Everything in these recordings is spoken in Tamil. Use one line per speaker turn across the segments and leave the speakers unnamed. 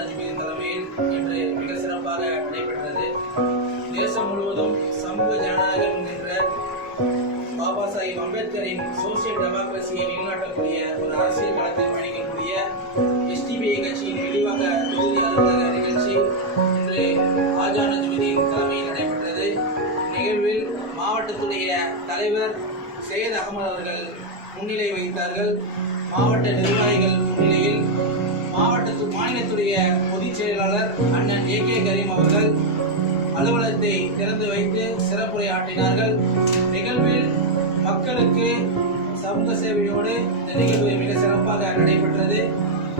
நஜ்மின் தலைமையில் இன்று மிக சிறப்பாக நடைபெற்றது. தேசம் முழுவதும் சமூக ஜனநாயகம் என்கின்ற பாபா சாஹிப் அம்பேத்கரின் சோசியல் டெமோக்ரஸியை நிலைநாட்டக்கூடிய ஒரு அரசியல் களத்தில் பயணிக்கக்கூடிய எஸ்டிபிஐ கட்சியின் வெளிவாக தொகுதி அலுவலக நிகழ்ச்சி இன்று ஆஜா நஜ்முதீன் தலைமையில் நடைபெற்றது. நிகழ்வில் மாவட்டத்துடைய தலைவர் சையத் அகமது அவர்கள் முன்னிலை வகித்தார்கள். மாவட்ட நிர்வாகிகள் முன்னிலையில் மாவட்டத்து மாநிலத்துடைய பொதுச் செயலாளர் அண்ணன் ஏ கே கரீம் அவர்கள் அலுவலகத்தை திறந்து வைத்து சிறப்புரை ஆற்றினார்கள் நிகழ்வில் மக்களுக்கு சமூக சேவையோடு இந்த நிகழ்வு மிக சிறப்பாக நடைபெற்றது.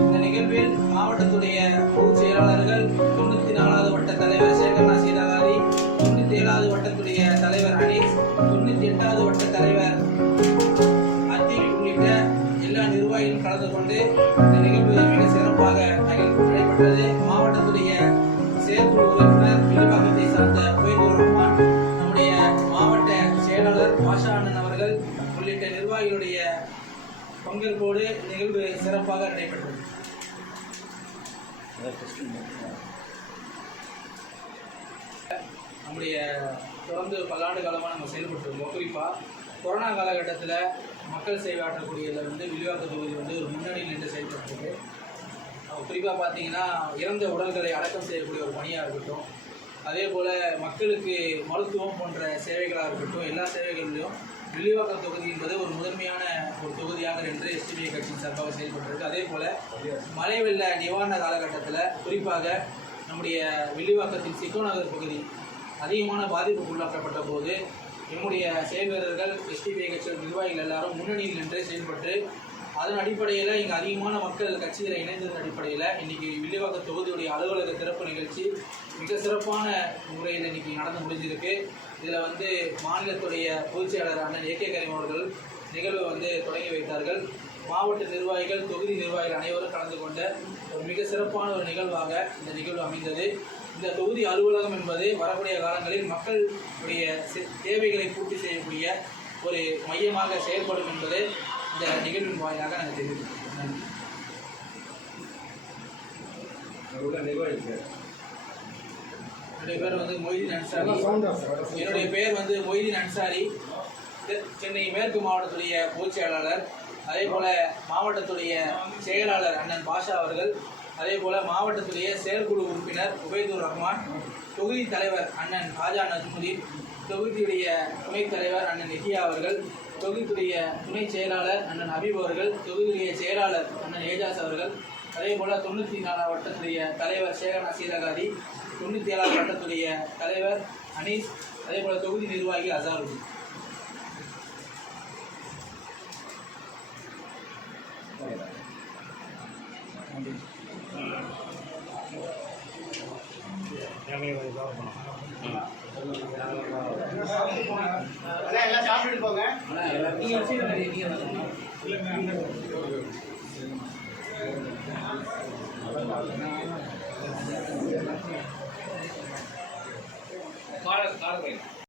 இந்த நிகழ்வில் மாவட்டத்துடைய பொதுச் செயலாளர்கள் தொண்ணூத்தி நாலாவது வட்ட தலைவர் சேகர்ணா சீதாகாரி தொண்ணூத்தி ஏழாவது வட்டத்துடைய தலைவர் அனீஸ் தொண்ணூத்தி எட்டாவது வட்ட தலைவர் செயற்குழு உறுப்பினர் சார்ந்த ரஹ்மான் நம்முடைய மாவட்ட செயலாளர் பாஷா அண்ணன் அவர்கள் உள்ளிட்ட நிர்வாகிகளுடைய பங்கேற்போடு நிகழ்வு சிறப்பாக நடைபெற்றது நம்முடைய தொடர்ந்து பல்லாண்டு காலமாக நம்ம செயல்பட்டு இருக்கோம் குறிப்பாக கொரோனா காலகட்டத்தில் மக்கள் சேவை ஆற்றக்கூடியதில் வந்து விரிவாக்க தொகுதி வந்து ஒரு முன்னணியில் நின்று செயல்பட்டுருக்கு. குறிப்பாக பார்த்தீங்கன்னா இறந்த உடல்களை அடக்கம் செய்யக்கூடிய ஒரு பணியாக இருக்கட்டும் அதே போல் மக்களுக்கு மருத்துவம் போன்ற சேவைகளாக இருக்கட்டும் எல்லா சேவைகளிலும் வில்லிவாக்கம் தொகுதி என்பது ஒரு முதன்மையான ஒரு தொகுதியாக என்று எஸ்டிபிஐ கட்சியின் சார்பாக செயல்பட்டிருக்கு. அதே போல் மழை வெள்ள நிவாரண காலகட்டத்தில் குறிப்பாக நம்முடைய வில்லிவாக்கத்தின் சிக்கோ நகர் பகுதி அதிகமான பாதிப்புக்கு உள்ளாக்கப்பட்ட போது நம்முடைய செயல் வீரர்கள் எஸ்டிபிஐ கட்சியின் நிர்வாகிகள் எல்லாரும் முன்னணியில் நின்று செயல்பட்டு அதன் அடிப்படையில் இங்கே அதிகமான மக்கள் கட்சியில் இணைந்ததன் அடிப்படையில் இன்றைக்கி வில்லிவாக்க தொகுதியுடைய அலுவலக சிறப்பு நிகழ்ச்சி மிக சிறப்பான முறையில் இன்றைக்கி நடந்து முடிஞ்சிருக்கு. இதில் வந்து மாநிலத்துடைய பொதுச் செயலாளர் அண்ணன் ஏ கே கரீம் அவர்கள் நிகழ்வை வந்து தொடங்கி வைத்தார்கள். மாவட்ட நிர்வாகிகள் தொகுதி நிர்வாகிகள் அனைவரும் கலந்து கொண்ட ஒரு மிக சிறப்பான ஒரு நிகழ்வாக இந்த நிகழ்வு அமைந்தது. இந்த தொகுதி அலுவலகம் என்பது வரக்கூடிய காலங்களில் மக்களுடைய தேவைகளை பூர்த்தி செய்யக்கூடிய ஒரு மையமாக செயல்படும் என்பது இந்த நிகழ்வின் வாயிலாக நாங்கள் தெரிவிக்கிறோம் நன்றி என்னுடைய பேர் வந்து மொய்தீன் அன்சாரி. என்னுடைய பெயர் வந்து மொய்தீன் அன்சாரி. சென்னை மேற்கு மாவட்டத்துடைய பொதுச் செயலாளர். அதே போல மாவட்டத்துடைய செயலாளர் அண்ணன் பாஷா அவர்கள். அதே போல மாவட்டத்துடைய செயற்குழு உறுப்பினர் உபைதுர் ரஹ்மான். தொகுதி தலைவர் அண்ணன் ராஜா நஜ்முதீன். தொகுதியுடைய துணைத் தலைவர் அண்ணன் நிகியா அவர்கள். தொகுதிக்குரிய துணை செயலாளர் அண்ணன் அபீப் அவர்கள் தொகுதிக்குரிய செயலாளர் அண்ணன் ஏஜாஸ் அவர்கள் அதே போல தொண்ணூற்றி நாலாம் வட்டத்துடைய தலைவர் சேகரா சீரகாதி தொண்ணூற்றி ஏழாம் வட்டத்துடைய தலைவர் அனீஸ் அதே போல தொகுதி நிர்வாகி அசாருதீன்.
எல்லாம் சாப்பிட்டுட்டு போங்க.